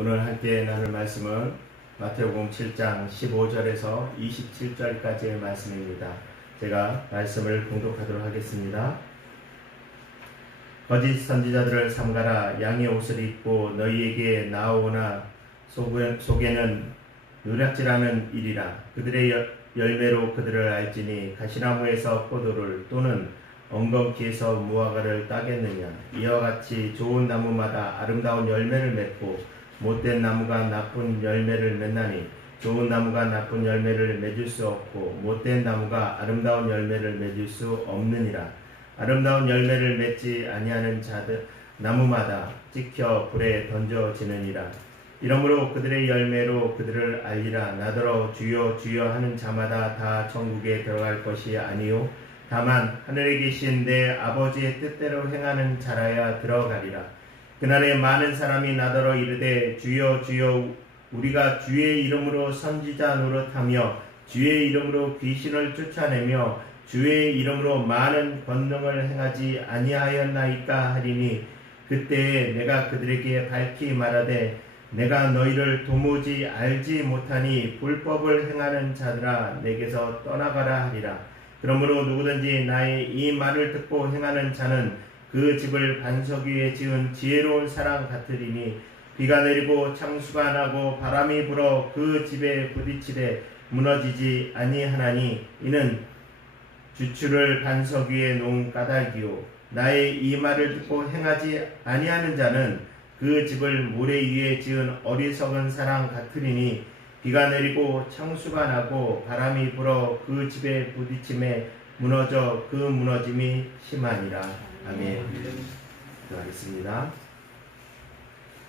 오늘 함께 나눌 말씀은 마태복음 7장 15절에서 27절까지의 말씀입니다. 제가 말씀을 봉독하도록 하겠습니다. 거짓 선지자들을 삼가라. 양의 옷을 입고 너희에게 나오나 속에는 누락질하는 일이라. 그들의 열매로 그들을 알지니 가시나무에서 포도를 또는 엉겅퀴에서 무화과를 따겠느냐. 이와 같이 좋은 나무마다 아름다운 열매를 맺고 못된 나무가 나쁜 열매를 맺나니 좋은 나무가 나쁜 열매를 맺을 수 없고 못된 나무가 아름다운 열매를 맺을 수 없느니라. 아름다운 열매를 맺지 아니하는 자들 나무마다 찍혀 불에 던져지느니라. 이러므로 그들의 열매로 그들을 알리라. 나더러 주여 주여 하는 자마다 다 천국에 들어갈 것이 아니요 다만 하늘에 계신 내 아버지의 뜻대로 행하는 자라야 들어가리라. 그날에 많은 사람이 나더러 이르되 주여 주여 우리가 주의 이름으로 선지자 노릇하며 주의 이름으로 귀신을 쫓아내며 주의 이름으로 많은 권능을 행하지 아니하였나이까 하리니 그때에 내가 그들에게 밝히 말하되 내가 너희를 도무지 알지 못하니 불법을 행하는 자들아 내게서 떠나가라 하리라. 그러므로 누구든지 나의 이 말을 듣고 행하는 자는 그 집을 반석 위에 지은 지혜로운 사람 같으리니 비가 내리고 창수가 나고 바람이 불어 그 집에 부딪히되 무너지지 아니하나니 이는 주추를 반석 위에 놓은 까닭이요 나의 이 말을 듣고 행하지 아니하는 자는 그 집을 모래 위에 지은 어리석은 사람 같으리니 비가 내리고 창수가 나고 바람이 불어 그 집에 부딪힘에 무너져 그 무너짐이 심하니라. 아멘. 기도하겠습니다.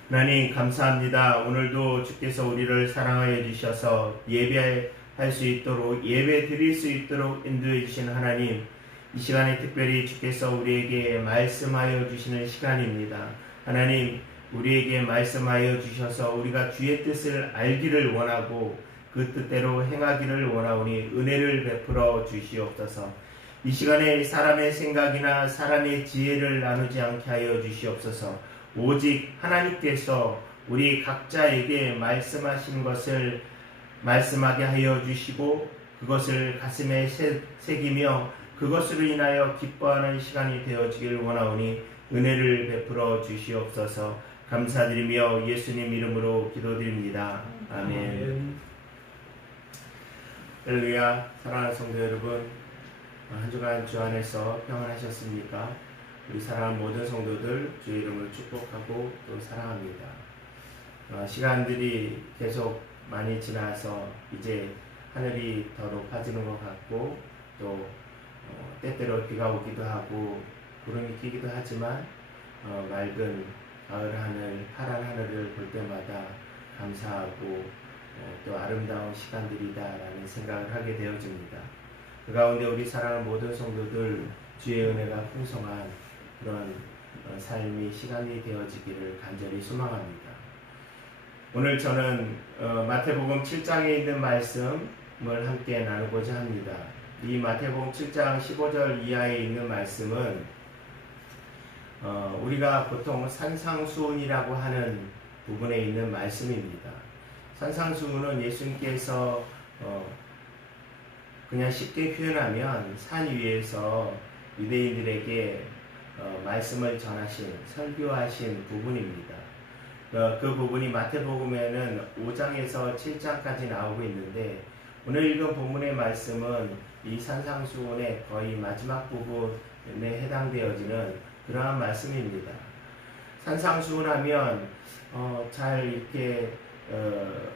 하나님 감사합니다. 오늘도 주께서 우리를 사랑하여 주셔서 예배할 수 있도록 예배 드릴 수 있도록 인도해 주신 하나님, 이 시간에 특별히 주께서 우리에게 말씀하여 주시는 시간입니다. 하나님 우리에게 말씀하여 주셔서 우리가 주의 뜻을 알기를 원하고 그 뜻대로 행하기를 원하오니 은혜를 베풀어 주시옵소서. 이 시간에 사람의 생각이나 사람의 지혜를 나누지 않게 하여 주시옵소서. 오직 하나님께서 우리 각자에게 말씀하신 것을 말씀하게 하여 주시고 그것을 가슴에 새기며 그것으로 인하여 기뻐하는 시간이 되어지길 원하오니 은혜를 베풀어 주시옵소서. 감사드리며 예수님 이름으로 기도드립니다. 아멘. 할렐루야. 사랑하는 성도 여러분, 한 주간 주 안에서 평안하셨습니까? 우리 사랑하는 모든 성도들 주의 이름을 축복하고 또 사랑합니다. 시간들이 계속 많이 지나서 이제 하늘이 더 높아지는 것 같고 또 때때로 비가 오기도 하고 구름이 끼기도 하지만 맑은 가을 하늘, 파란 하늘을 볼 때마다 감사하고 또 아름다운 시간들이다라는 생각을 하게 되어집니다. 그 가운데 우리 사랑하는 모든 성도들 주의 은혜가 풍성한 그런 삶이 시간이 되어지기를 간절히 소망합니다. 오늘 저는 마태복음 7장에 있는 말씀을 함께 나누고자 합니다. 이 마태복음 7장 15절 이하에 있는 말씀은 우리가 보통 산상수훈이라고 하는 부분에 있는 말씀입니다. 산상수훈은 예수님께서 그냥 쉽게 표현하면 산 위에서 유대인들에게 말씀을 전하신, 설교하신 부분입니다. 그 부분이 마태복음에는 5장에서 7장까지 나오고 있는데 오늘 읽은 본문의 말씀은 이 산상수훈의 거의 마지막 부분에 해당되어지는 그러한 말씀입니다. 산상수훈하면 잘 이렇게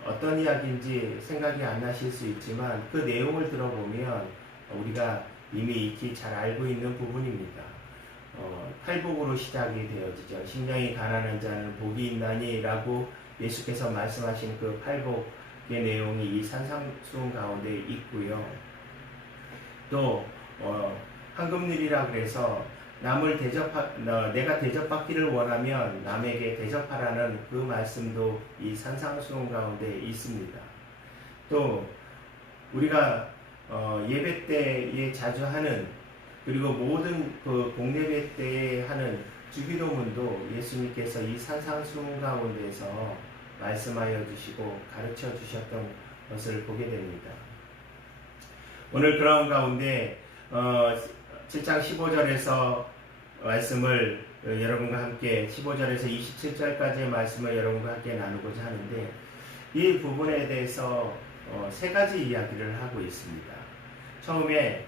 어떤 이야기인지 생각이 안 나실 수 있지만 그 내용을 들어보면 우리가 이미 익히 잘 알고 있는 부분입니다. 팔복으로 시작이 되어지죠. 심령이 가난한 자는 복이 있나니 라고 예수께서 말씀하신 그 팔복의 내용이 이 산상수훈 가운데 있고요. 또 황금률이라 그래서 남을 내가 대접받기를 원하면 남에게 대접하라는 그 말씀도 이 산상수훈 가운데 있습니다. 또 우리가 예배 때에 자주 하는 그리고 모든 그 공예배 때에 하는 주기도문도 예수님께서 이 산상수훈 가운데서 말씀하여 주시고 가르쳐 주셨던 것을 보게 됩니다. 오늘 그런 가운데 7장 15절에서 말씀을 여러분과 함께 15절에서 27절까지의 말씀을 여러분과 함께 나누고자 하는데, 이 부분에 대해서 세 가지 이야기를 하고 있습니다. 처음에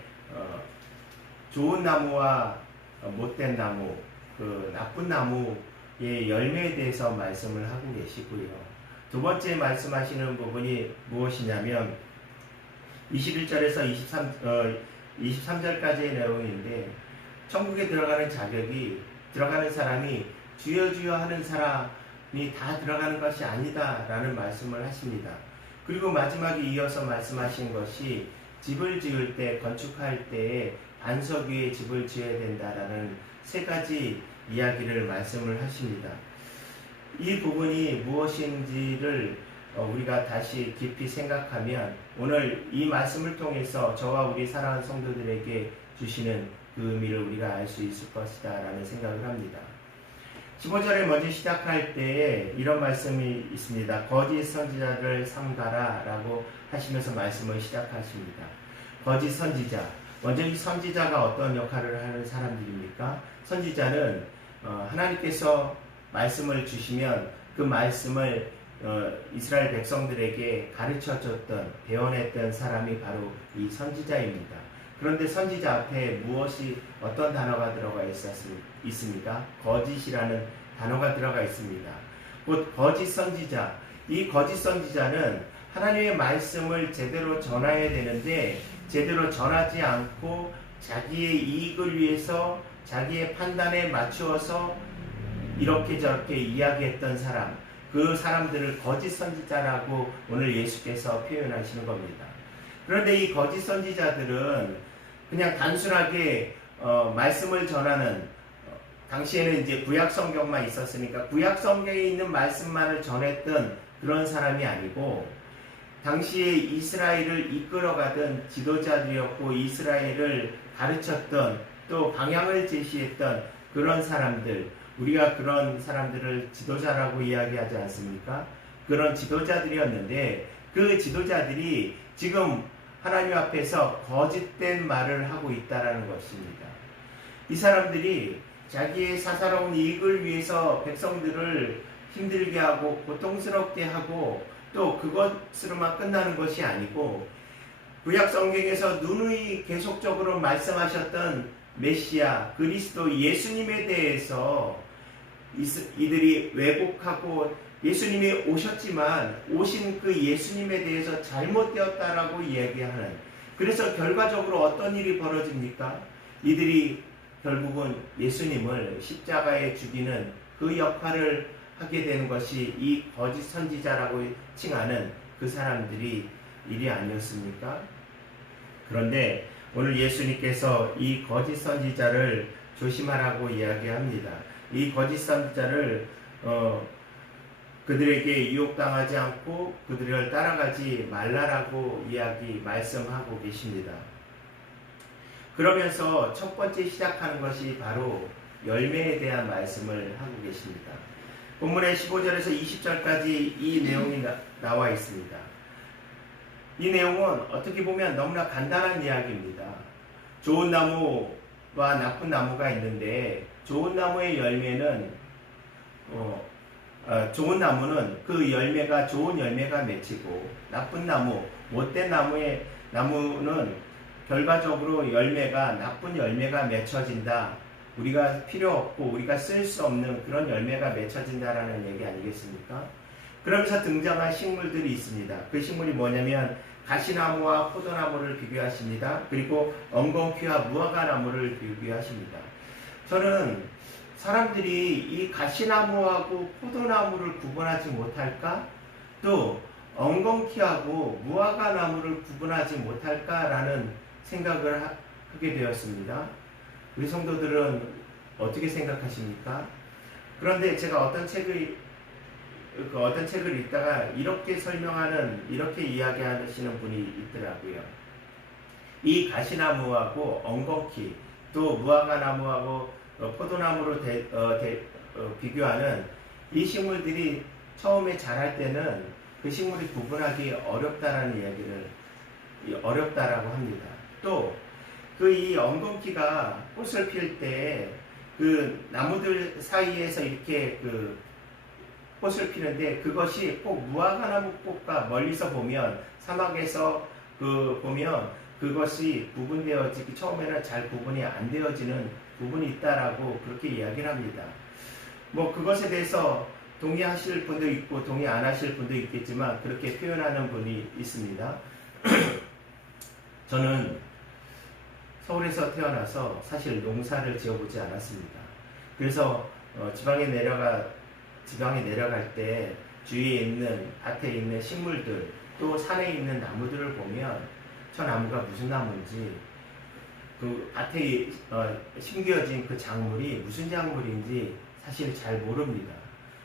좋은 나무와 못된 나무, 그 나쁜 나무의 열매에 대해서 말씀을 하고 계시고요. 두 번째 말씀하시는 부분이 무엇이냐면 21절에서 23절까지의 내용인데, 천국에 들어가는 사람이 주여 주여 하는 사람이 다 들어가는 것이 아니다 라는 말씀을 하십니다. 그리고 마지막에 이어서 말씀하신 것이 집을 지을 때, 건축할 때에 반석 위에 집을 지어야 된다라는 세 가지 이야기를 말씀을 하십니다. 이 부분이 무엇인지를 우리가 다시 깊이 생각하면 오늘 이 말씀을 통해서 저와 우리 사랑하는 성도들에게 주시는 그 의미를 우리가 알 수 있을 것이다 라는 생각을 합니다. 15절에 먼저 시작할 때에 이런 말씀이 있습니다. 거짓 선지자를 삼가라 라고 하시면서 말씀을 시작하십니다. 거짓 선지자, 먼저 이 선지자가 어떤 역할을 하는 사람들입니까? 선지자는 하나님께서 말씀을 주시면 그 말씀을 이스라엘 백성들에게 가르쳐줬던, 배워냈던 사람이 바로 이 선지자입니다. 그런데 선지자 앞에 어떤 단어가 들어가 있습니까? 거짓이라는 단어가 들어가 있습니다. 곧 거짓 선지자, 이 거짓 선지자는 하나님의 말씀을 제대로 전해야 되는데 제대로 전하지 않고 자기의 이익을 위해서 자기의 판단에 맞추어서 이렇게 저렇게 이야기했던 사람, 그 사람들을 거짓 선지자라고 오늘 예수께서 표현하시는 겁니다. 그런데 이 거짓 선지자들은 그냥 단순하게 말씀을 전하는, 당시에는 이제 구약 성경만 있었으니까 구약 성경에 있는 말씀만을 전했던 그런 사람이 아니고, 당시에 이스라엘을 이끌어가던 지도자들이었고 이스라엘을 가르쳤던, 또 방향을 제시했던 그런 사람들, 우리가 그런 사람들을 지도자라고 이야기하지 않습니까? 그런 지도자들이었는데 그 지도자들이 지금 하나님 앞에서 거짓된 말을 하고 있다라는 것입니다. 이 사람들이 자기의 사사로운 이익을 위해서 백성들을 힘들게 하고 고통스럽게 하고, 또 그것으로만 끝나는 것이 아니고 구약 성경에서 누누이 계속적으로 말씀하셨던 메시아 그리스도 예수님에 대해서 이들이 왜곡하고, 예수님이 오셨지만 오신 그 예수님에 대해서 잘못되었다라고 이야기하는, 그래서 결과적으로 어떤 일이 벌어집니까? 이들이 결국은 예수님을 십자가에 죽이는 그 역할을 하게 되는 것이 이 거짓 선지자라고 칭하는 그 사람들이 일이 아니었습니까? 그런데 오늘 예수님께서 이 거짓 선지자를 조심하라고 이야기합니다. 이 거짓 선지자를 그들에게 유혹당하지 않고 그들을 따라가지 말라라고 말씀하고 계십니다. 그러면서 첫 번째 시작하는 것이 바로 열매에 대한 말씀을 하고 계십니다. 본문의 15절에서 20절까지 이 내용이 나와 있습니다. 이 내용은 어떻게 보면 너무나 간단한 이야기입니다. 좋은 나무와 나쁜 나무가 있는데, 좋은 나무의 열매는 좋은 나무는 그 열매가 좋은 열매가 맺히고, 나쁜 나무, 못된 나무는 결과적으로 열매가 나쁜 열매가 맺혀진다. 우리가 필요 없고 우리가 쓸 수 없는 그런 열매가 맺혀진다라는 얘기 아니겠습니까? 그러면서 등장한 식물들이 있습니다. 그 식물이 뭐냐면 가시나무와 포도나무를 비교하십니다. 그리고 엉겅퀴와 무화과나무를 비교하십니다. 저는 사람들이 이 가시나무하고 포도나무를 구분하지 못할까? 또 엉겅퀴하고 무화과나무를 구분하지 못할까라는 생각을 하게 되었습니다. 우리 성도들은 어떻게 생각하십니까? 그런데 제가 어떤 책을 읽다가 이렇게 이야기하시는 분이 있더라고요. 이 가시나무하고 엉겅퀴, 또 무화과나무하고 포도나무로 비교하는 이 식물들이 처음에 자랄 때는 그 식물이 구분하기 어렵다라고 합니다. 또 그 이 엉겅퀴가 꽃을 필 때 그 나무들 사이에서 이렇게 그 꽃을 피는데 그것이 꼭 무화과나무 꽃과 멀리서 보면 사막에서 보면 그것이 구분되어지기 처음에는 잘 구분이 안 되어지는 부분이 있다라고 그렇게 이야기를 합니다. 뭐 그것에 대해서 동의하실 분도 있고 동의 안 하실 분도 있겠지만 그렇게 표현하는 분이 있습니다. 저는 서울에서 태어나서 사실 농사를 지어보지 않았습니다. 그래서 지방에 내려갈 때 주위에 있는 밭에 있는 식물들 또 산에 있는 나무들을 보면 저 나무가 무슨 나무인지 그 밭에 심겨진 그 작물이 무슨 작물인지 사실 잘 모릅니다.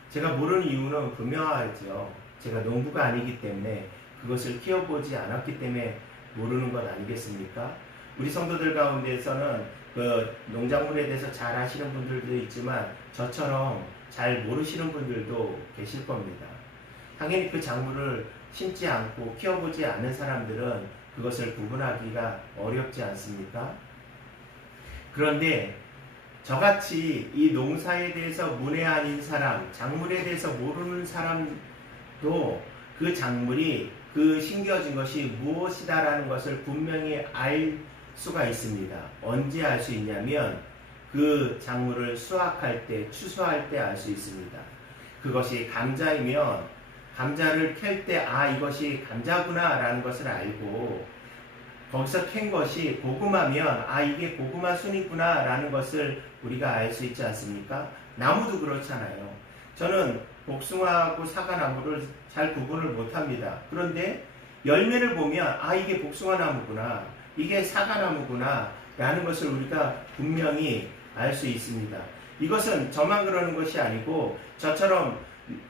제가 모르는 이유는 분명하죠. 제가 농부가 아니기 때문에 그것을 키워보지 않았기 때문에 모르는 것 아니겠습니까? 우리 성도들 가운데서는 그 농작물에 대해서 잘 아시는 분들도 있지만 저처럼 잘 모르시는 분들도 계실 겁니다. 당연히 그 작물을 심지 않고 키워보지 않는 사람들은 그것을 구분하기가 어렵지 않습니까? 그런데 저같이 이 농사에 대해서 문외한인 사람, 작물에 대해서 모르는 사람도 그 작물이 그 심겨진 것이 무엇이다라는 것을 분명히 알 수가 있습니다. 언제 알 수 있냐면 그 작물을 수확할 때, 추수할 때 알 수 있습니다. 그것이 감자이면 감자를 캘 때 이것이 감자구나 라는 것을 알고 거기서 캔 것이 고구마면 이게 고구마 순이구나 라는 것을 우리가 알 수 있지 않습니까? 나무도 그렇잖아요. 저는 복숭아하고 사과나무를 잘 구분을 못합니다. 그런데 열매를 보면 이게 복숭아나무구나, 이게 사과나무구나 라는 것을 우리가 분명히 알 수 있습니다. 이것은 저만 그러는 것이 아니고 저처럼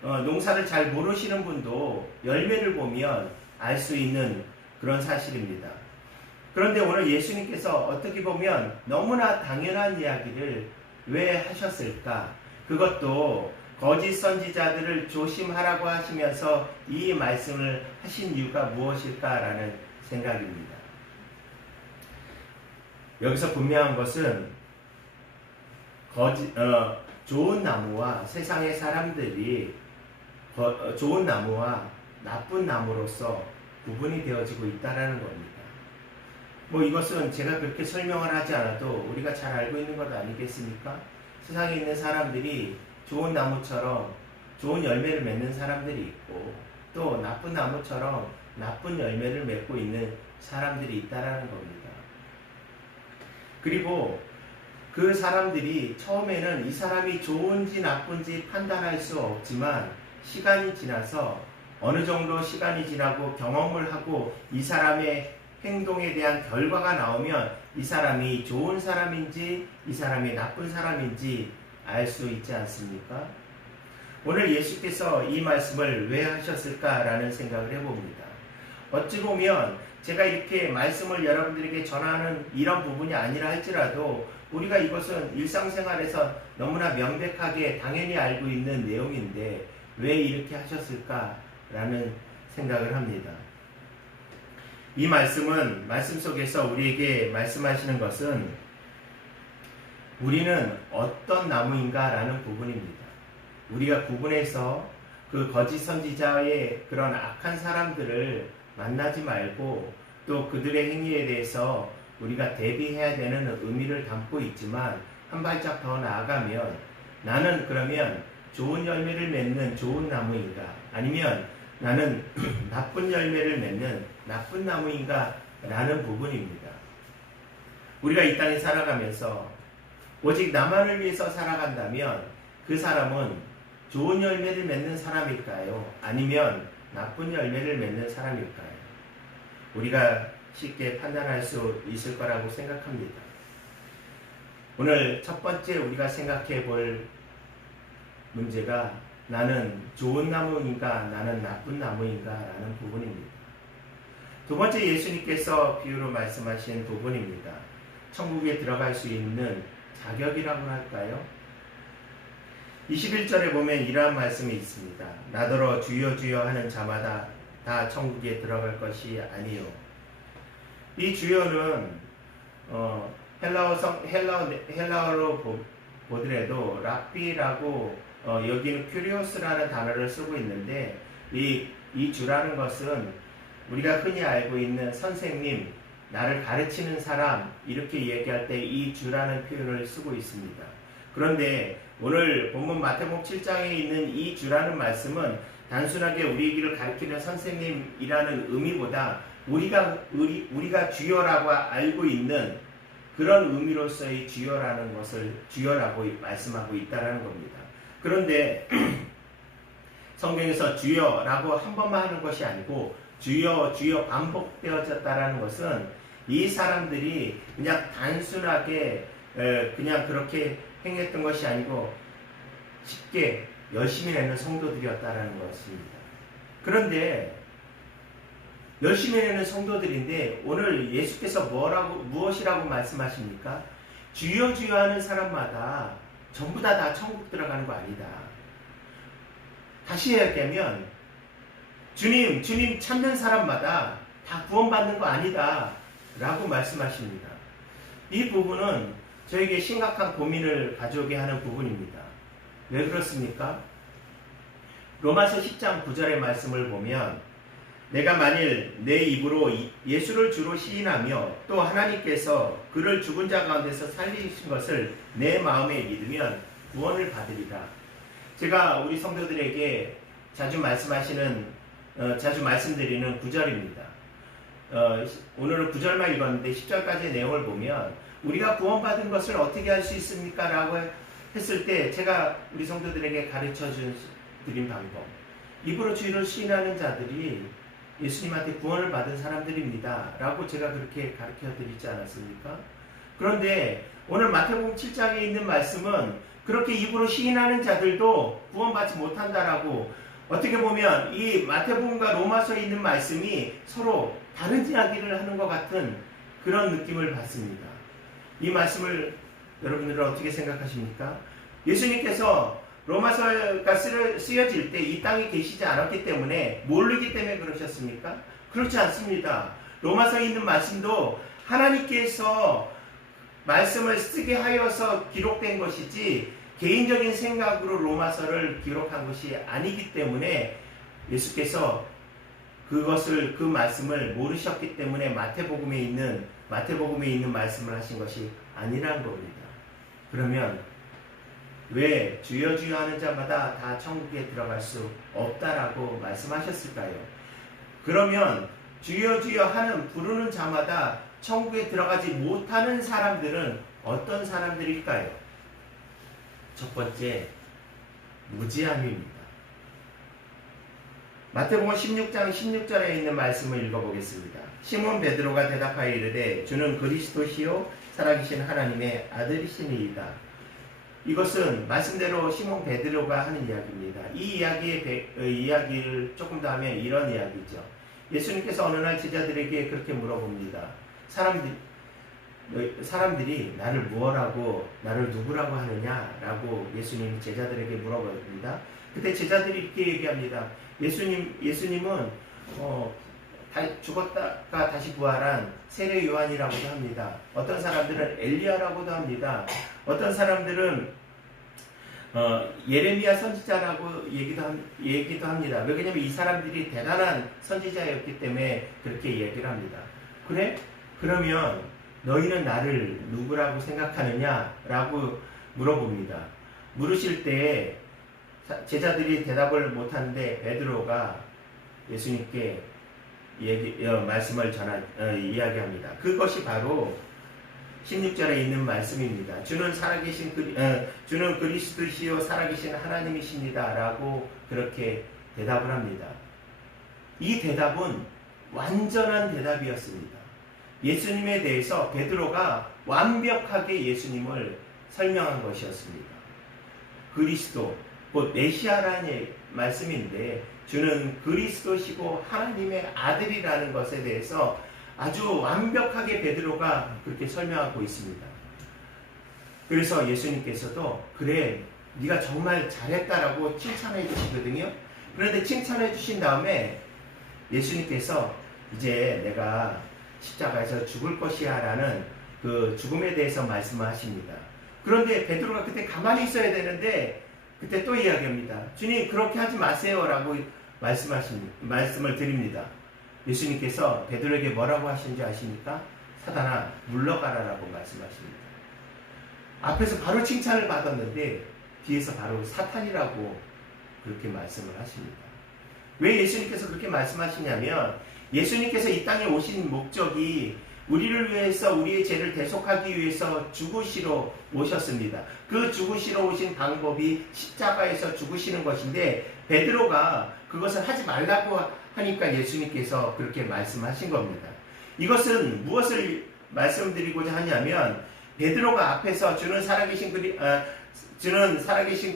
농사를 잘 모르시는 분도 열매를 보면 알 수 있는 그런 사실입니다. 그런데 오늘 예수님께서 어떻게 보면 너무나 당연한 이야기를 왜 하셨을까? 그것도 거짓 선지자들을 조심하라고 하시면서 이 말씀을 하신 이유가 무엇일까라는 생각입니다. 여기서 분명한 것은 좋은 나무와 세상의 사람들이 좋은 나무와 나쁜 나무로서 구분이 되어지고 있다는 겁니다. 이것은 제가 그렇게 설명을 하지 않아도 우리가 잘 알고 있는 것 아니겠습니까? 세상에 있는 사람들이 좋은 나무처럼 좋은 열매를 맺는 사람들이 있고 또 나쁜 나무처럼 나쁜 열매를 맺고 있는 사람들이 있다는 겁니다. 그리고 그 사람들이 처음에는 이 사람이 좋은지 나쁜지 판단할 수 없지만 시간이 지나서 어느 정도 시간이 지나고 경험을 하고 이 사람의 행동에 대한 결과가 나오면 이 사람이 좋은 사람인지 이 사람이 나쁜 사람인지 알 수 있지 않습니까? 오늘 예수께서 이 말씀을 왜 하셨을까라는 생각을 해봅니다. 어찌 보면 제가 이렇게 말씀을 여러분들에게 전하는 이런 부분이 아니라 할지라도 우리가 이것은 일상생활에서 너무나 명백하게 당연히 알고 있는 내용인데 왜 이렇게 하셨을까라는 생각을 합니다. 이 말씀은 말씀 속에서 우리에게 말씀하시는 것은 우리는 어떤 나무인가라는 부분입니다. 우리가 구분해서 그 거짓 선지자의 그런 악한 사람들을 만나지 말고 또 그들의 행위에 대해서 우리가 대비해야 되는 의미를 담고 있지만 한 발짝 더 나아가면 나는 그러면 좋은 열매를 맺는 좋은 나무인가 아니면 나는 나쁜 열매를 맺는 나쁜 나무인가 라는 부분입니다. 우리가 이 땅에 살아가면서 오직 나만을 위해서 살아간다면 그 사람은 좋은 열매를 맺는 사람일까요? 아니면 나쁜 열매를 맺는 사람일까요? 우리가 쉽게 판단할 수 있을 거라고 생각합니다. 오늘 첫 번째 우리가 생각해 볼 문제가 나는 좋은 나무인가 나는 나쁜 나무인가 라는 부분입니다. 두 번째 예수님께서 비유로 말씀하신 부분입니다. 천국에 들어갈 수 있는 자격이라고 할까요? 21절에 보면 이러한 말씀이 있습니다. 나더러 주여 주여 하는 자마다 다 천국에 들어갈 것이 아니요. 이 주여는 헬라어로 보더라도 랍비라고 여기는 큐리오스라는 단어를 쓰고 있는데 이 주라는 것은 우리가 흔히 알고 있는 선생님, 나를 가르치는 사람 이렇게 얘기할 때 이 주라는 표현을 쓰고 있습니다. 그런데 오늘 본문 마태복음 7장에 있는 이 주라는 말씀은 단순하게 우리에게 가르치는 선생님이라는 의미보다 우리가 주여라고 알고 있는 그런 의미로서의 주여라는 것을 주여라고 말씀하고 있다는 겁니다. 그런데 성경에서 주여라고 한 번만 하는 것이 아니고 주여 주여 반복되어졌다라는 것은 이 사람들이 그냥 단순하게 그냥 그렇게 행했던 것이 아니고 쉽게 열심히 내는 성도들이었다라는 것입니다. 그런데 열심히 내는 성도들인데 오늘 예수께서 무엇이라고 말씀하십니까? 주여 주여 하는 사람마다 전부 다 천국 들어가는 거 아니다. 다시 이야기하면 주님 찾는 사람마다 다 구원받는 거 아니다 라고 말씀하십니다. 이 부분은 저에게 심각한 고민을 가져오게 하는 부분입니다. 왜 그렇습니까? 로마서 10장 9절의 말씀을 보면 내가 만일 내 입으로 예수를 주로 시인하며 또 하나님께서 그를 죽은 자 가운데서 살리신 것을 내 마음에 믿으면 구원을 받으리라. 제가 우리 성도들에게 자주 말씀드리는 9절입니다. 오늘은 9절만 읽었는데 10절까지의 내용을 보면 우리가 구원받은 것을 어떻게 할 수 있습니까? 라고 했을 때 제가 우리 성도들에게 가르쳐드린 방법, 입으로 주를 시인하는 자들이 예수님한테 구원을 받은 사람들입니다 라고 제가 그렇게 가르쳐드리지 않았습니까? 그런데 오늘 마태복음 7장에 있는 말씀은 그렇게 입으로 시인하는 자들도 구원받지 못한다라고, 어떻게 보면 이 마태복음과 로마서에 있는 말씀이 서로 다른 이야기를 하는 것 같은 그런 느낌을 받습니다. 이 말씀을 여러분들은 어떻게 생각하십니까? 예수님께서 로마서가 쓰여질 때 이 땅에 계시지 않았기 때문에, 모르기 때문에 그러셨습니까? 그렇지 않습니다. 로마서에 있는 말씀도 하나님께서 말씀을 쓰게 하여서 기록된 것이지 개인적인 생각으로 로마서를 기록한 것이 아니기 때문에 예수께서 그 말씀을 모르셨기 때문에 마태복음에 있는 말씀을 하신 것이 아니라는 겁니다. 그러면 왜 주여 주여 하는 자마다 다 천국에 들어갈 수 없다라고 말씀하셨을까요? 그러면 주여 주여 하는 부르는 자마다 천국에 들어가지 못하는 사람들은 어떤 사람들일까요? 첫 번째, 무지함입니다. 마태복음 16장 16절에 있는 말씀을 읽어보겠습니다. 시몬 베드로가 대답하여 이르되 주는 그리스도시요 살아계신 하나님의 아들이시니이다. 이것은 말씀대로 시몬 베드로가 하는 이야기입니다. 이 이야기를 조금 더 하면 이런 이야기죠. 예수님께서 어느 날 제자들에게 그렇게 물어봅니다. 사람들이 나를 무엇라고, 나를 누구라고 하느냐라고 예수님 제자들에게 물어봅니다. 그때 제자들이 이렇게 얘기합니다. 예수님은 죽었다가 다시 부활한 세례 요한이라고도 합니다. 어떤 사람들은 엘리야라고도 합니다. 어떤 사람들은 예레미야 선지자라고 얘기도 합니다. 왜냐하면 이 사람들이 대단한 선지자였기 때문에 그렇게 얘기를 합니다. 그래? 그러면 너희는 나를 누구라고 생각하느냐? 라고 물어봅니다. 물으실 때 제자들이 대답을 못하는데 베드로가 예수님께 말씀을 이야기합니다. 그것이 바로 16절에 있는 말씀입니다. 주는 그리스도시요 살아계신 하나님이십니다 라고 그렇게 대답을 합니다. 이 대답은 완전한 대답이었습니다. 예수님에 대해서 베드로가 완벽하게 예수님을 설명한 것이었습니다. 그리스도, 곧 메시아라는 말씀인데 주는 그리스도시고 하나님의 아들이라는 것에 대해서 아주 완벽하게 베드로가 그렇게 설명하고 있습니다. 그래서 예수님께서도 그래, 네가 정말 잘했다라고 칭찬해 주시거든요. 그런데 칭찬해 주신 다음에 예수님께서 이제 내가 십자가에서 죽을 것이야 라는 그 죽음에 대해서 말씀하십니다. 그런데 베드로가 그때 가만히 있어야 되는데 그때 또 이야기합니다. 주님 그렇게 하지 마세요 라고 말씀을 드립니다. 예수님께서 베드로에게 뭐라고 하신지 아십니까? 사단아 물러가라 라고 말씀하십니다. 앞에서 바로 칭찬을 받았는데 뒤에서 바로 사탄이라고 그렇게 말씀을 하십니다. 왜 예수님께서 그렇게 말씀하시냐면 예수님께서 이 땅에 오신 목적이 우리를 위해서 우리의 죄를 대속하기 위해서 죽으시러 오셨습니다. 그 죽으시러 오신 방법이 십자가에서 죽으시는 것인데 베드로가 그것을 하지 말라고 하니까 예수님께서 그렇게 말씀하신 겁니다. 이것은 무엇을 말씀드리고자 하냐면 베드로가 앞에서 주는 살아계신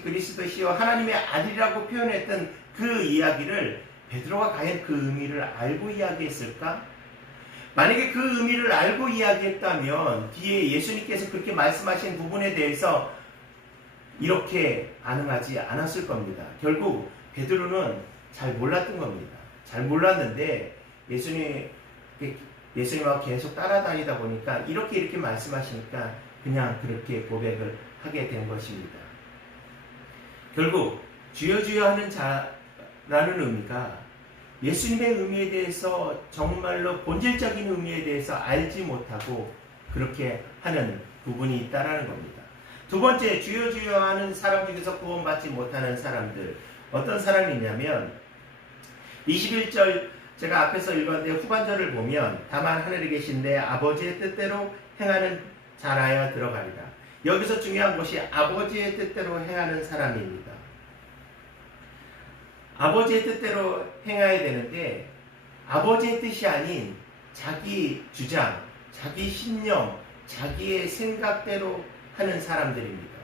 그리스도시요 하나님의 아들이라고 표현했던 그 이야기를 베드로가 과연 그 의미를 알고 이야기했을까? 만약에 그 의미를 알고 이야기했다면 뒤에 예수님께서 그렇게 말씀하신 부분에 대해서 이렇게 반응하지 않았을 겁니다. 결국 베드로는 잘 몰랐던 겁니다. 잘 몰랐는데 예수님하고 계속 따라다니다 보니까 이렇게 말씀하시니까 그냥 그렇게 고백을 하게 된 것입니다. 결국 주여 주여 하는 자라는 의미가 예수님의 의미에 대해서 정말로 본질적인 의미에 대해서 알지 못하고 그렇게 하는 부분이 있다라는 겁니다. 두 번째, 주여 주여 하는 사람 중에서 구원받지 못하는 사람들, 어떤 사람이 있냐면 21절 제가 앞에서 읽었는데 후반절을 보면 다만 하늘에 계신 내 아버지의 뜻대로 행하는 자라야 들어가리라. 여기서 중요한 것이 아버지의 뜻대로 행하는 사람입니다. 아버지의 뜻대로 행해야 되는데 아버지의 뜻이 아닌 자기 주장, 자기 신념, 자기의 생각대로 하는 사람들입니다.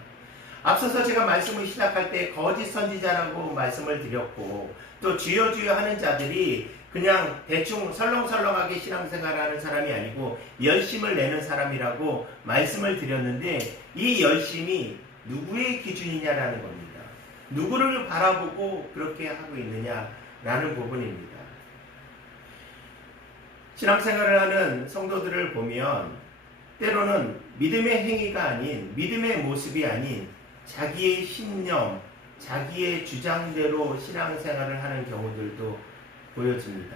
앞서서 제가 말씀을 시작할 때 거짓 선지자라고 말씀을 드렸고 또 주여 주여 하는 자들이 그냥 대충 설렁설렁하게 신앙생활하는 사람이 아니고 열심을 내는 사람이라고 말씀을 드렸는데 이 열심이 누구의 기준이냐라는 겁니다. 누구를 바라보고 그렇게 하고 있느냐라는 부분입니다. 신앙생활을 하는 성도들을 보면 때로는 믿음의 행위가 아닌 믿음의 모습이 아닌 자기의 신념, 자기의 주장대로 신앙생활을 하는 경우들도 보여집니다.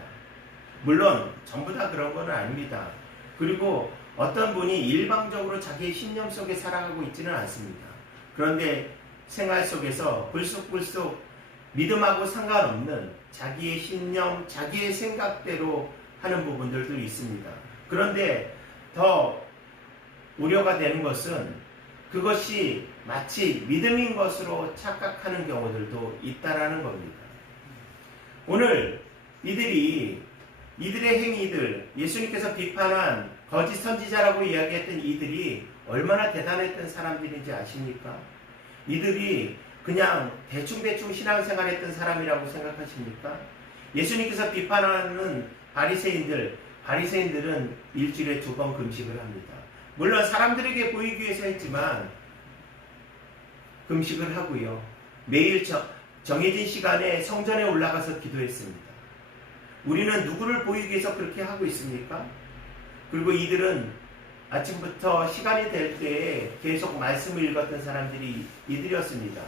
물론 전부 다 그런 건 아닙니다. 그리고 어떤 분이 일방적으로 자기의 신념 속에 살아가고 있지는 않습니다. 그런데 생활 속에서 불쑥불쑥 믿음하고 상관없는 자기의 신념, 자기의 생각대로 하는 부분들도 있습니다. 그런데 더 우려가 되는 것은 그것이 마치 믿음인 것으로 착각하는 경우들도 있다라는 겁니다. 오늘 이들의 행위들, 예수님께서 비판한 거짓 선지자라고 이야기했던 이들이 얼마나 대단했던 사람들인지 아십니까? 이들이 그냥 대충 신앙생활했던 사람이라고 생각하십니까? 예수님께서 비판하는 바리새인들은 일주일에 2번 금식을 합니다. 물론 사람들에게 보이기 위해서 했지만 금식을 하고요. 매일 정해진 시간에 성전에 올라가서 기도했습니다. 우리는 누구를 보이기 위해서 그렇게 하고 있습니까? 그리고 이들은 아침부터 시간이 될 때에 계속 말씀을 읽었던 사람들이 이들이었습니다.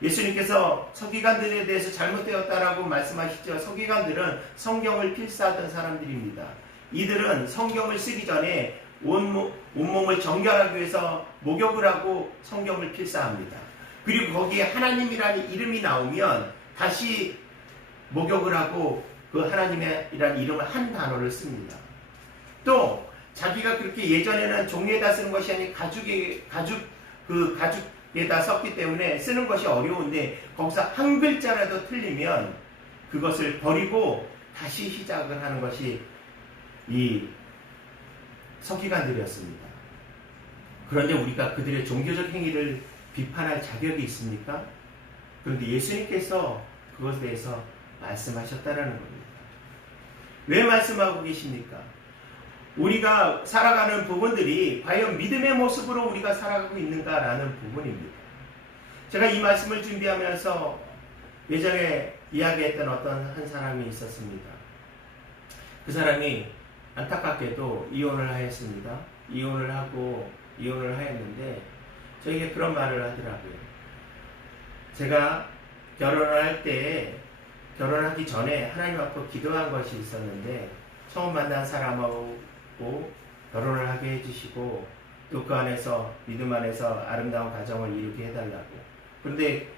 예수님께서 서기관들에 대해서 잘못되었다라고 말씀하시죠. 서기관들은 성경을 필사하던 사람들입니다. 이들은 성경을 쓰기 전에 온몸을 정결하기 위해서 목욕을 하고 성경을 필사합니다. 그리고 거기에 하나님이라는 이름이 나오면 다시 목욕을 하고 그 하나님이라는 이름을 한 단어를 씁니다. 또 자기가 그렇게 예전에는 종이에다 쓰는 것이 아닌 가죽에다 썼기 때문에 쓰는 것이 어려운데 거기서 한 글자라도 틀리면 그것을 버리고 다시 시작을 하는 것이 이 서기관들이었습니다. 그런데 우리가 그들의 종교적 행위를 비판할 자격이 있습니까? 그런데 예수님께서 그것에 대해서 말씀하셨다는 겁니다. 왜 말씀하고 계십니까? 우리가 살아가는 부분들이 과연 믿음의 모습으로 우리가 살아가고 있는가라는 부분입니다. 제가 이 말씀을 준비하면서 예전에 이야기했던 어떤 한 사람이 있었습니다. 그 사람이 안타깝게도 이혼을 하였습니다. 이혼을 하였는데 저에게 그런 말을 하더라고요. 제가 결혼하기 전에 하나님 앞에 기도한 것이 있었는데 처음 만난 사람하고 결혼을 하게 해주시고 또 그 안에서 믿음 안에서 아름다운 가정을 이루게 해달라고. 그런데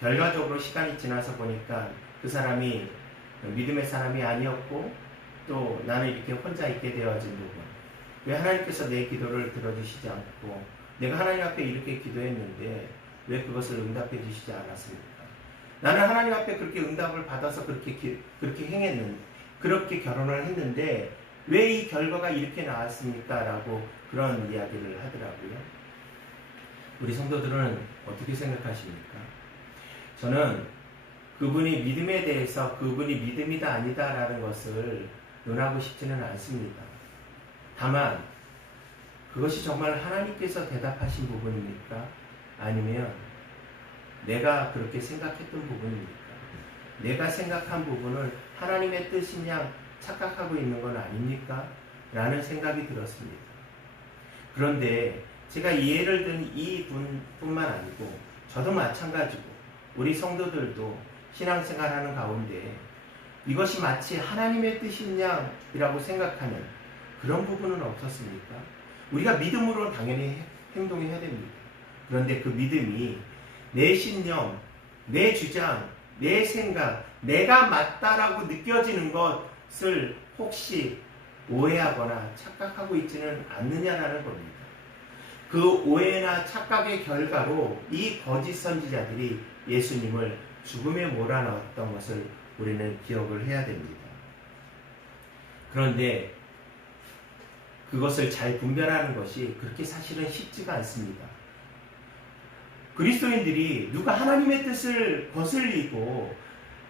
결과적으로 시간이 지나서 보니까 그 사람이 믿음의 사람이 아니었고 또 나는 이렇게 혼자 있게 되어진 부분, 왜 하나님께서 내 기도를 들어주시지 않고 내가 하나님 앞에 이렇게 기도했는데 왜 그것을 응답해 주시지 않았습니까? 나는 하나님 앞에 그렇게 응답을 받아서 그렇게 행했는데, 그렇게 결혼을 했는데 왜 이 결과가 이렇게 나왔습니까? 라고 그런 이야기를 하더라고요. 우리 성도들은 어떻게 생각하십니까? 저는 그분이 믿음에 대해서 그분이 믿음이다 아니다 라는 것을 논하고 싶지는 않습니다. 다만 그것이 정말 하나님께서 대답하신 부분입니까? 아니면 내가 그렇게 생각했던 부분입니까? 내가 생각한 부분을 하나님의 뜻인 양 착각하고 있는 건 아닙니까? 라는 생각이 들었습니다. 그런데 제가 이 예를 든 이 분뿐만 아니고 저도 마찬가지고 우리 성도들도 신앙생활하는 가운데 이것이 마치 하나님의 뜻인 양이라고 생각하는 그런 부분은 없었습니까? 우리가 믿음으로 당연히 행동해야 됩니다. 그런데 그 믿음이 내 신념, 내 주장, 내 생각, 내가 맞다라고 느껴지는 것을 혹시 오해하거나 착각하고 있지는 않느냐라는 겁니다. 그 오해나 착각의 결과로 이 거짓 선지자들이 예수님을 죽음에 몰아넣었던 것을 우리는 기억을 해야 됩니다. 그런데 그것을 잘 분별하는 것이 그렇게 사실은 쉽지가 않습니다. 그리스도인들이 누가 하나님의 뜻을 거슬리고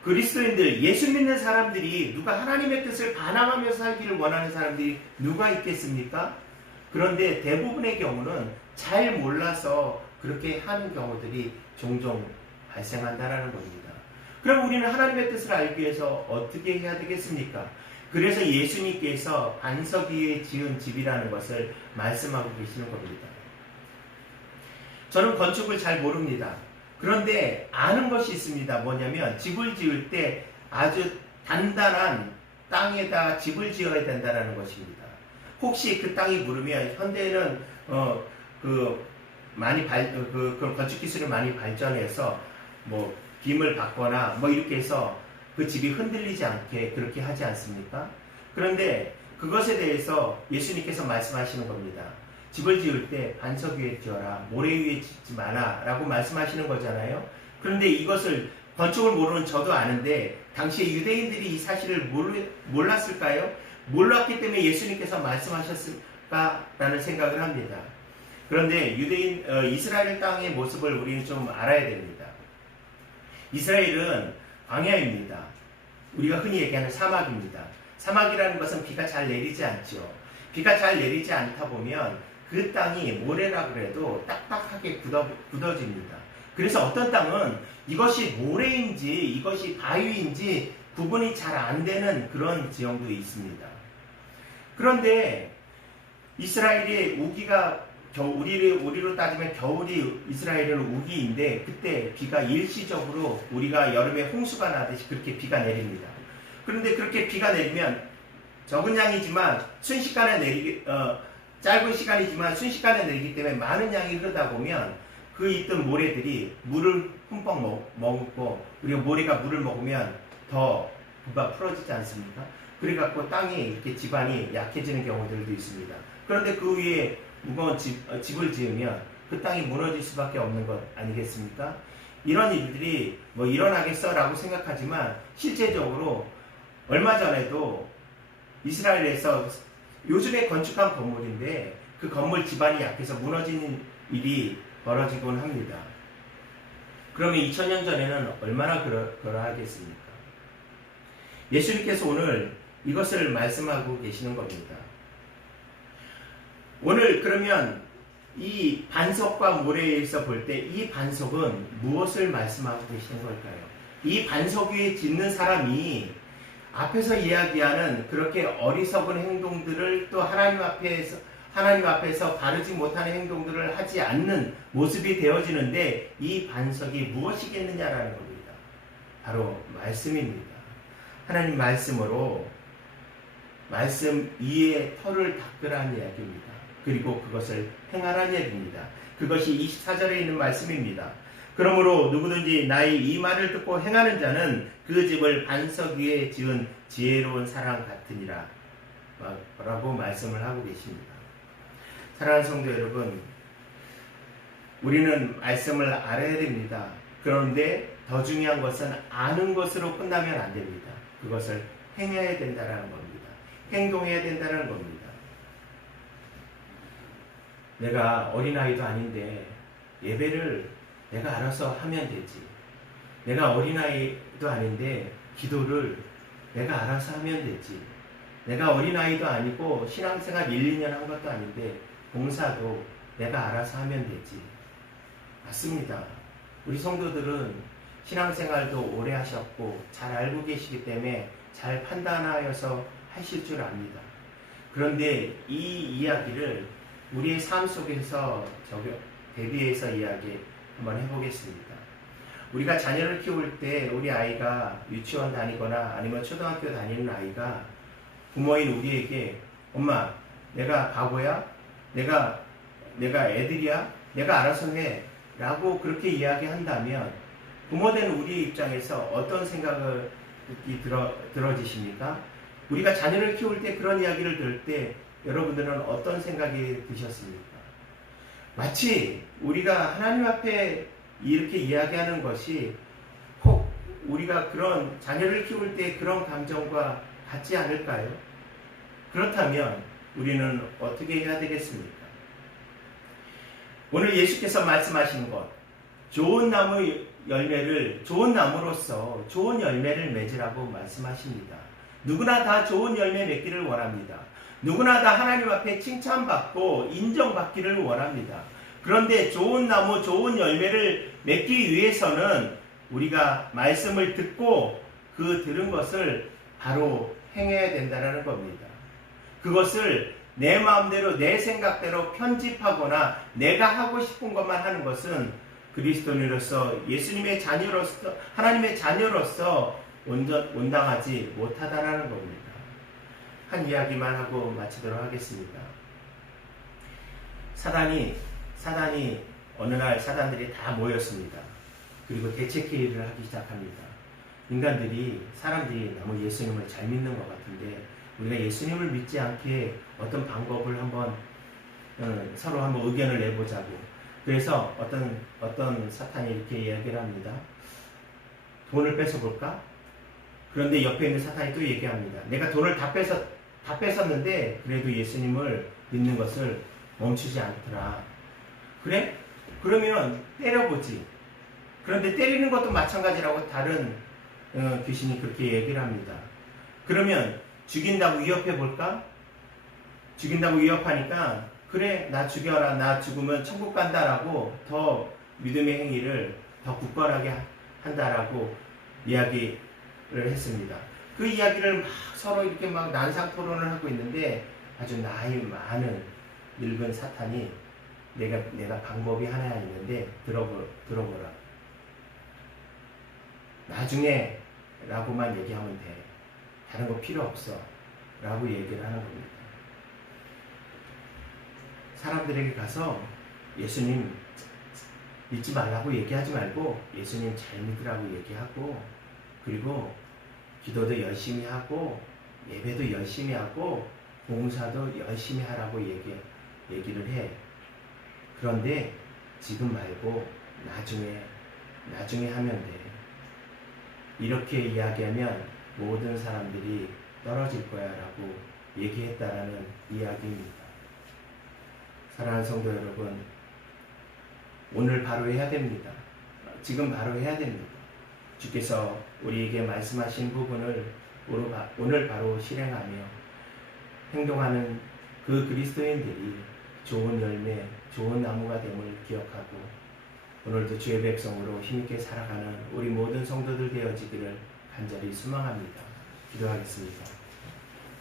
그리스도인들, 예수 믿는 사람들이 누가 하나님의 뜻을 반항하면서 살기를 원하는 사람들이 누가 있겠습니까? 그런데 대부분의 경우는 잘 몰라서 그렇게 하는 경우들이 종종 발생한다는 겁니다. 그럼 우리는 하나님의 뜻을 알기 위해서 어떻게 해야 되겠습니까? 그래서 예수님께서 반석 위에 지은 집이라는 것을 말씀하고 계시는 겁니다. 저는 건축을 잘 모릅니다. 그런데 아는 것이 있습니다. 뭐냐면 집을 지을 때 아주 단단한 땅에다 집을 지어야 된다는 것입니다. 혹시 그 땅이 무르면 현대에는 그런 건축 기술이 많이 발전해서 뭐 빔을 받거나 뭐 이렇게 해서 그 집이 흔들리지 않게 그렇게 하지 않습니까? 그런데 그것에 대해서 예수님께서 말씀하시는 겁니다. 집을 지을 때 반석 위에 지어라, 모래 위에 짓지 마라 라고 말씀하시는 거잖아요. 그런데 이것을 건축을 모르는 저도 아는데 당시에 유대인들이 이 사실을 몰랐을까요? 몰랐기 때문에 예수님께서 말씀하셨을까라는 생각을 합니다. 그런데 이스라엘 땅의 모습을 우리는 좀 알아야 됩니다. 이스라엘은 광야입니다. 우리가 흔히 얘기하는 사막입니다. 사막이라는 것은 비가 잘 내리지 않죠. 비가 잘 내리지 않다 보면 그 땅이 모래라 그래도 딱딱하게 굳어집니다. 그래서 어떤 땅은 이것이 모래인지 이것이 바위인지 구분이 잘 안 되는 그런 지형도 있습니다. 그런데 이스라엘의 우기가 우리로 따지면 겨울이 이스라엘은 우기인데 그때 비가 일시적으로 우리가 여름에 홍수가 나듯이 그렇게 비가 내립니다. 그런데 그렇게 비가 내리면 적은 양이지만 짧은 시간이지만 순식간에 내리기 때문에 많은 양이 흐르다 보면 그 있던 모래들이 물을 흠뻑 머금고 우리가 모래가 물을 먹으면 더 부가 풀어지지 않습니까? 그래갖고 땅이 이렇게 지반이 약해지는 경우들도 있습니다. 그런데 그 위에 무거운 집을 지으면 그 땅이 무너질 수밖에 없는 것 아니겠습니까? 이런 일들이 뭐 일어나겠어라고 생각하지만 실제적으로 얼마 전에도 이스라엘에서 요즘에 건축한 건물인데 그 건물 지반이 약해서 무너지는 일이 벌어지곤 합니다. 그러면 2000년 전에는 얼마나 그러하겠습니까? 예수님께서 오늘 이것을 말씀하고 계시는 겁니다. 오늘 그러면 이 반석과 모래에서 볼 때 이 반석은 무엇을 말씀하고 계시는 걸까요? 이 반석 위에 짓는 사람이 앞에서 이야기하는 그렇게 어리석은 행동들을 또 하나님 앞에서 바르지 못하는 행동들을 하지 않는 모습이 되어지는데 이 반석이 무엇이겠느냐라는 겁니다. 바로 말씀입니다. 하나님 말씀으로 말씀 위에 터를 닦으라는 이야기입니다. 그리고 그것을 행하라는 이야기입니다. 그것이 24절에 있는 말씀입니다. 그러므로 누구든지 나의 이 말을 듣고 행하는 자는 그 집을 반석 위에 지은 지혜로운 사람 같으니라 라고 말씀을 하고 계십니다. 사랑하는 성도 여러분, 우리는 말씀을 알아야 됩니다. 그런데 더 중요한 것은 아는 것으로 끝나면 안 됩니다. 그것을 행해야 된다는 겁니다. 행동해야 된다는 겁니다. 내가 어린아이도 아닌데 예배를 내가 알아서 하면 되지. 내가 어린아이도 아닌데 기도를 내가 알아서 하면 되지. 내가 어린아이도 아니고 신앙생활 1, 2년 한 것도 아닌데 봉사도 내가 알아서 하면 되지. 맞습니다. 우리 성도들은 신앙생활도 오래 하셨고 잘 알고 계시기 때문에 잘 판단하여서 하실 줄 압니다. 그런데 이 이야기를 우리의 삶 속에서 대비해서 이야기 한번 해보겠습니다. 우리가 자녀를 키울 때 우리 아이가 유치원 다니거나 아니면 초등학교 다니는 아이가 부모인 우리에게 엄마 내가 바보야? 내가 애들이야? 내가 알아서 해 라고 그렇게 이야기한다면 부모된 우리 입장에서 어떤 생각이 들어지십니까? 우리가 자녀를 키울 때 그런 이야기를 들을 때 여러분들은 어떤 생각이 드셨습니까? 마치 우리가 하나님 앞에 이렇게 이야기하는 것이 혹 우리가 그런 자녀를 키울 때 그런 감정과 같지 않을까요? 그렇다면 우리는 어떻게 해야 되겠습니까? 오늘 예수께서 말씀하신 것, 좋은 나무로서 좋은 열매를 맺으라고 말씀하십니다. 누구나 다 좋은 열매 맺기를 원합니다. 누구나 다 하나님 앞에 칭찬받고 인정받기를 원합니다. 그런데 좋은 나무, 좋은 열매를 맺기 위해서는 우리가 말씀을 듣고 그 들은 것을 바로 행해야 된다는 겁니다. 그것을 내 마음대로 내 생각대로 편집하거나 내가 하고 싶은 것만 하는 것은 그리스도인으로서 예수님의 자녀로서 하나님의 자녀로서 온당하지 못하다라는 겁니다. 한 이야기만 하고 마치도록 하겠습니다. 사단이 어느 날 사단들이 다 모였습니다. 그리고 대책회의를 하기 시작합니다. 사람들이 너무 예수님을 잘 믿는 것 같은데 우리가 예수님을 믿지 않게 어떤 방법을 서로 한번 의견을 내보자고. 그래서 어떤 사탄이 이렇게 이야기를 합니다. 돈을 뺏어볼까? 그런데 옆에 있는 사탄이 또 얘기합니다. 내가 돈을 다 뺏었는데 그래도 예수님을 믿는 것을 멈추지 않더라. 그래? 그러면 때려보지. 그런데 때리는 것도 마찬가지라고 다른 귀신이 그렇게 얘기를 합니다. 그러면 죽인다고 위협해볼까? 죽인다고 위협하니까 그래 나 죽여라, 나 죽으면 천국 간다라고 더 믿음의 행위를 더 굳건하게 한다라고 이야기를 했습니다. 그 이야기를 막 서로 이렇게 막 난상 토론을 하고 있는데 아주 나이 많은 늙은 사탄이 내가 방법이 하나 있는데 들어보라. 나중에 라고만 얘기하면 돼. 다른 거 필요 없어. 라고 얘기를 하는 겁니다. 사람들에게 가서 예수님 믿지 말라고 얘기하지 말고 예수님 잘 믿으라고 얘기하고 그리고 기도도 열심히 하고 예배도 열심히 하고 봉사도 열심히 하라고 얘기를 해. 그런데 지금 말고 나중에 하면 돼. 이렇게 이야기하면 모든 사람들이 떨어질 거야 라고 얘기했다라는 이야기입니다. 사랑하는 성도 여러분, 오늘 바로 해야 됩니다. 지금 바로 해야 됩니다. 주께서 우리에게 말씀하신 부분을 오늘 바로 실행하며 행동하는 그 그리스도인들이 좋은 열매, 좋은 나무가 됨을 기억하고 오늘도 주의 백성으로 힘있게 살아가는 우리 모든 성도들 되어지기를 간절히 소망합니다. 기도하겠습니다.